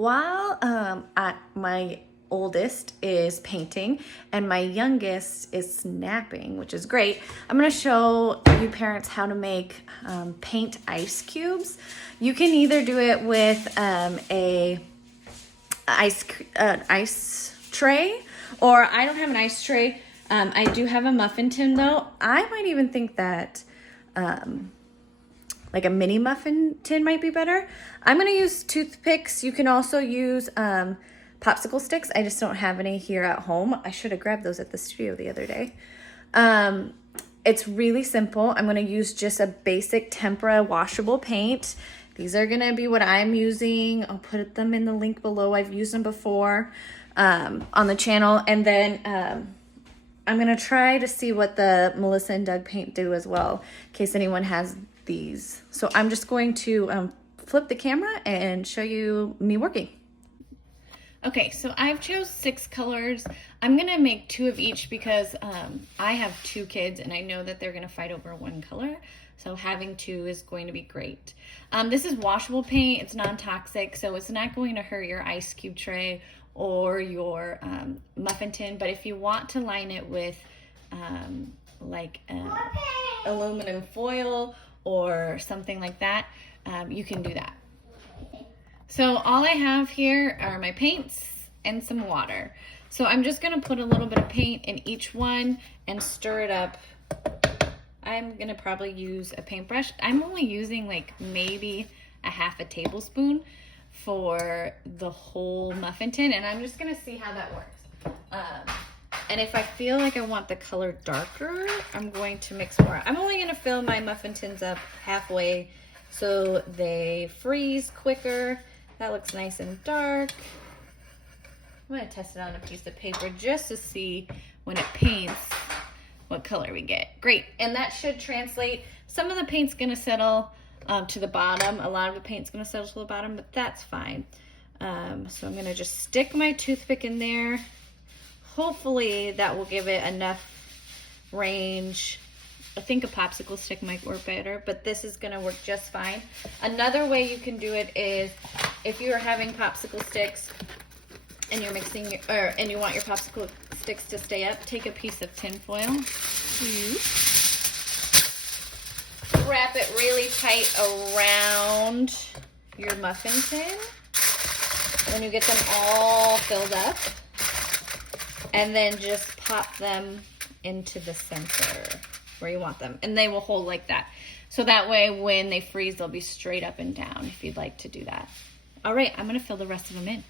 While my oldest is painting and my youngest is snapping, which is great, I'm going to show you parents how to make paint ice cubes. You can either do it with a ice tray, or I don't have an ice tray. I do have a muffin tin though. I might even think that like a mini muffin tin might be better. I'm gonna use toothpicks. You can also use popsicle sticks. I just don't have any here at home. I should have grabbed those at the studio the other day. It's really simple. I'm gonna use just a basic tempera washable paint. These are gonna be what I'm using. I'll put them in the link below. I've used them before on the channel. And then I'm gonna try to see what the Melissa and Doug paint do as well, in case anyone has these. So I'm just going to flip the camera and show you me working. Okay, so I've chose 6 colors. I'm gonna make 2 of each because I have 2 kids and I know that they're gonna fight over one color. So having 2 is going to be great. This is washable paint. It's non-toxic, so it's not going to hurt your ice cube tray or your muffin tin. But if you want to line it with like aluminum foil or something like that, you can do that. So all I have here are my paints and some water. So I'm just gonna put a little bit of paint in each one and stir it up. I'm gonna probably use a paintbrush. I'm only using like maybe a half a tablespoon for the whole muffin tin, and I'm just gonna see how that works. And if I feel like I want the color darker, I'm going to mix more. I'm only gonna fill my muffin tins up halfway so they freeze quicker. That looks nice and dark. I'm gonna test it on a piece of paper just to see when it paints what color we get. Great, and that should translate. Some of the paint's gonna settle to the bottom. A lot of the paint's gonna settle to the bottom, but that's fine. So I'm gonna just stick my toothpick in there. Hopefully that will give it enough range. I think a popsicle stick might work better, but this is gonna work just fine. Another way you can do it is if you are having popsicle sticks and you're mixing and you want your popsicle sticks to stay up, take a piece of tin foil, wrap it really tight around your muffin tin. When you get them all filled up, and then just pop them into the center where you want them, and they will hold like that. So that way when they freeze, they'll be straight up and down if you'd like to do that. All right, I'm gonna fill the rest of them in.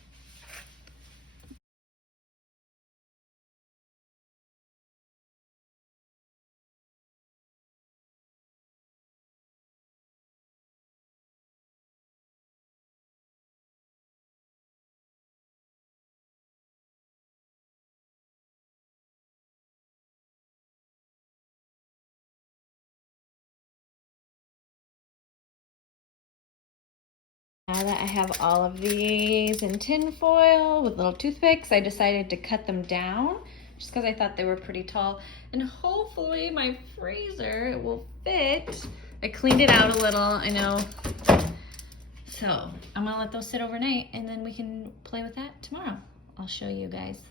Now that I have all of these in tin foil with little toothpicks, I decided to cut them down just because I thought they were pretty tall. And hopefully my freezer will fit. I cleaned it out a little, I know. So I'm gonna let those sit overnight and then we can play with that tomorrow. I'll show you guys.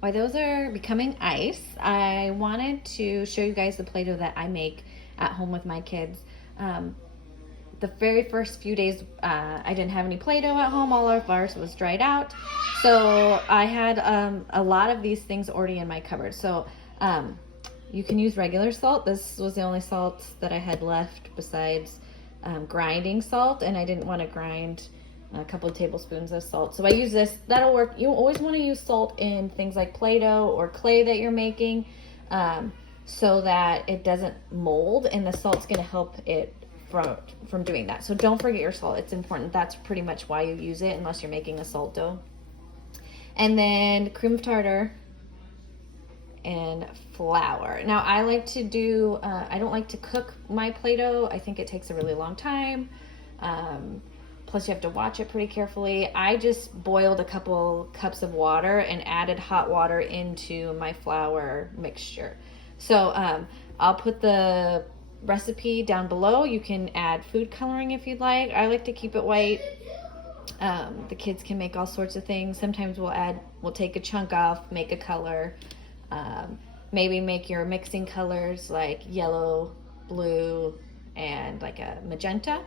While those are becoming ice, I wanted to show you guys the Play-Doh that I make at home with my kids. The very first few days, I didn't have any Play-Doh at home. All of ours was dried out. So I had a lot of these things already in my cupboard. So you can use regular salt. This was the only salt that I had left besides grinding salt. And I didn't want to grind a couple of tablespoons of salt. So I use this. That'll work. You always want to use salt in things like Play-Doh or clay that you're making so that it doesn't mold. And the salt's going to help it from doing that. So don't forget your salt. It's important. That's pretty much why you use it unless you're making a salt dough. And then cream of tartar and flour. Now I like to do, I don't like to cook my Play-Doh. I think it takes a really long time. Plus you have to watch it pretty carefully. I just boiled a couple cups of water and added hot water into my flour mixture. So I'll put the recipe down below. You can add food coloring if you'd like. I like to keep it white. The kids can make all sorts of things. Sometimes we'll take a chunk off, make a color. Maybe make your mixing colors like yellow, blue, and like a magenta.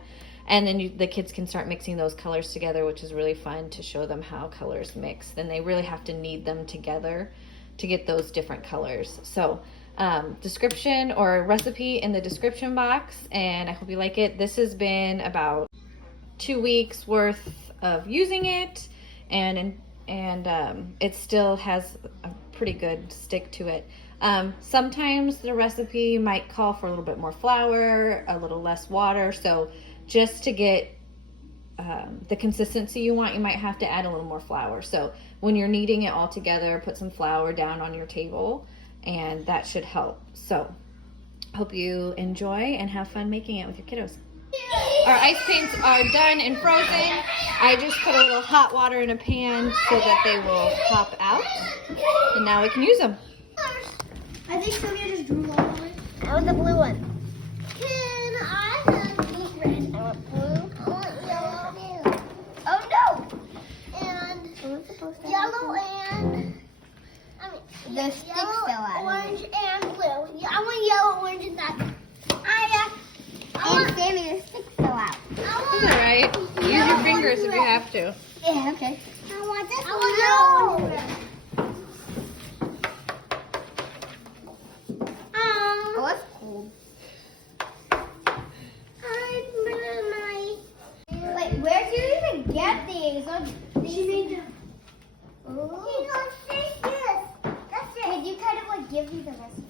And then the kids can start mixing those colors together, which is really fun to show them how colors mix. Then they really have to knead them together to get those different colors. So description or recipe in the description box, and I hope you like it. This has been about 2 weeks worth of using it, and it still has a pretty good stick to it. Sometimes the recipe might call for a little bit more flour, a little less water, so just to get the consistency you want, you might have to add a little more flour. So when you're kneading it all together, put some flour down on your table, and that should help. So hope you enjoy and have fun making it with your kiddos. Our ice paints are done and frozen. I just put a little hot water in a pan so that they will pop out, and now we can use them. I think Sylvia just drew all of it. That was the blue one. Can I have these red? I want blue. I want yellow. Oh no! And yellow and the sticks fell out. Orange and blue. Yeah, I want yellow, orange, and that. And Sammy, the sticks fell out. That's all right. Use your fingers if you have to. Yeah, okay. I want this one. I want yellow. Oh, that's cool. Wait, where do you even get these? She made them. Ooh. That's it. Did you kind of like give me the recipe?